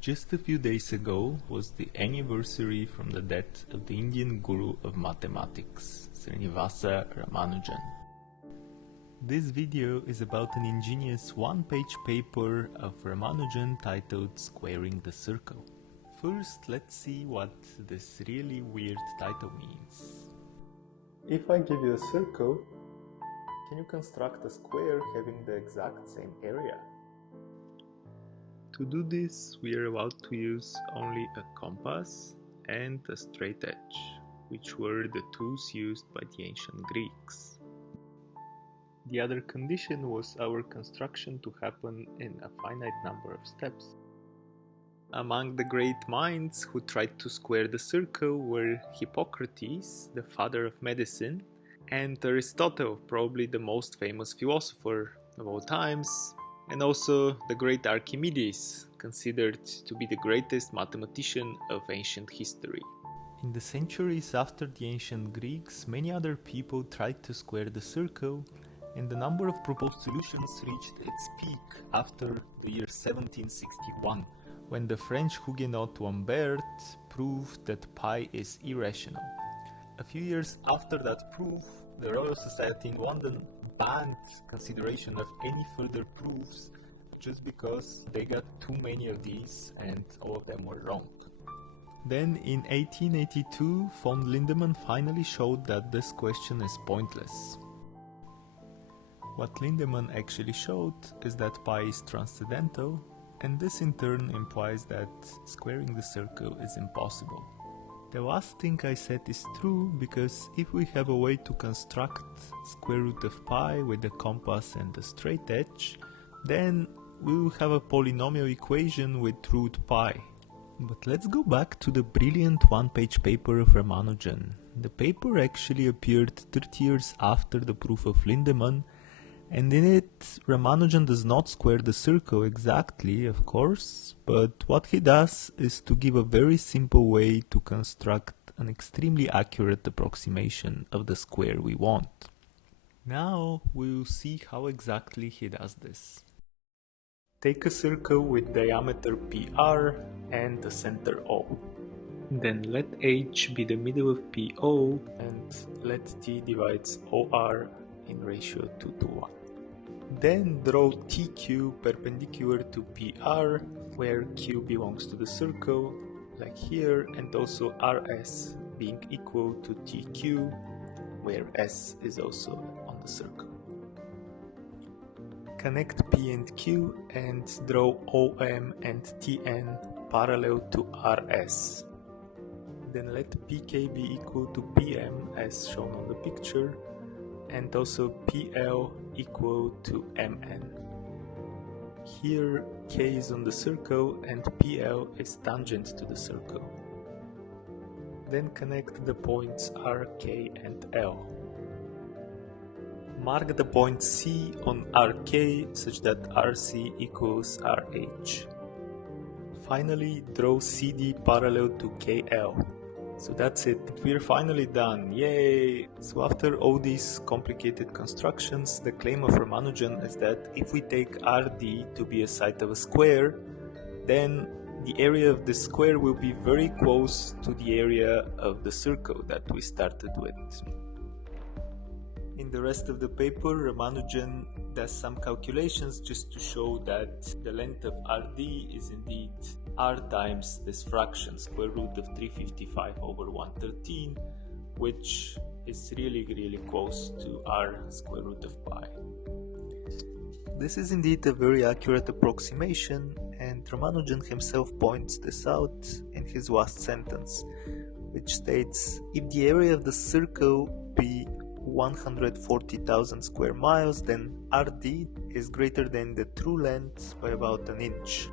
Just a few days ago was the anniversary from the death of the Indian guru of mathematics, Srinivasa Ramanujan. This video is about an ingenious one-page paper of Ramanujan titled Squaring the Circle. First, let's see what this really weird title means. If I give you a circle, can you construct a square having the exact same area? To do this, we are about to use only a compass and a straight edge, which were the tools used by the ancient Greeks. The other condition was our construction to happen in a finite number of steps. Among the great minds who tried to square the circle were Hippocrates, the father of medicine, and Aristotle, probably the most famous philosopher of all times, and also the great Archimedes, considered to be the greatest mathematician of ancient history. In the centuries after the ancient Greeks, many other people tried to square the circle, and the number of proposed solutions reached its peak after the year 1761, when the French Huguenot Lambert proved that pi is irrational. A few years after that proof, the Royal Society in London banned consideration of any further proofs just because they got too many of these and all of them were wrong. Then in 1882, von Lindemann finally showed that this question is pointless. What Lindemann actually showed is that pi is transcendental, and this in turn implies that squaring the circle is impossible. The last thing I said is true, because if we have a way to construct square root of pi with the compass and the straight edge, then we will have a polynomial equation with root pi. But let's go back to the brilliant one-page paper of Ramanujan. The paper actually appeared 30 years after the proof of Lindemann, and in it Ramanujan does not square the circle exactly, of course, but what he does is to give a very simple way to construct an extremely accurate approximation of the square we want. Now we'll see how exactly he does this. Take a circle with diameter PR and a center O. Then let H be the middle of PO and let T divides OR in ratio 2 to 1. Then draw TQ perpendicular to PR, where Q belongs to the circle, like here, and also RS being equal to TQ, where S is also on the circle. Connect P and Q and draw OM and TN parallel to RS. Then let PK be equal to PM as shown on the picture, and also PL equal to MN. Here K is on the circle and PL is tangent to the circle. Then connect the points R, K and L. Mark the point C on RK such that RC equals RH. Finally draw CD parallel to KL. So that's it, we're finally done, yay! So after all these complicated constructions, the claim of Ramanujan is that if we take RD to be a side of a square, then the area of the square will be very close to the area of the circle that we started with. In the rest of the paper, Ramanujan does some calculations just to show that the length of RD is indeed R times this fraction, square root of 355 over 113, which is really close to R square root of pi. This is indeed a very accurate approximation, and Ramanujan himself points this out in his last sentence, which states, if the area of the circle be 140,000 square miles, then RD is greater than the true length by about an inch.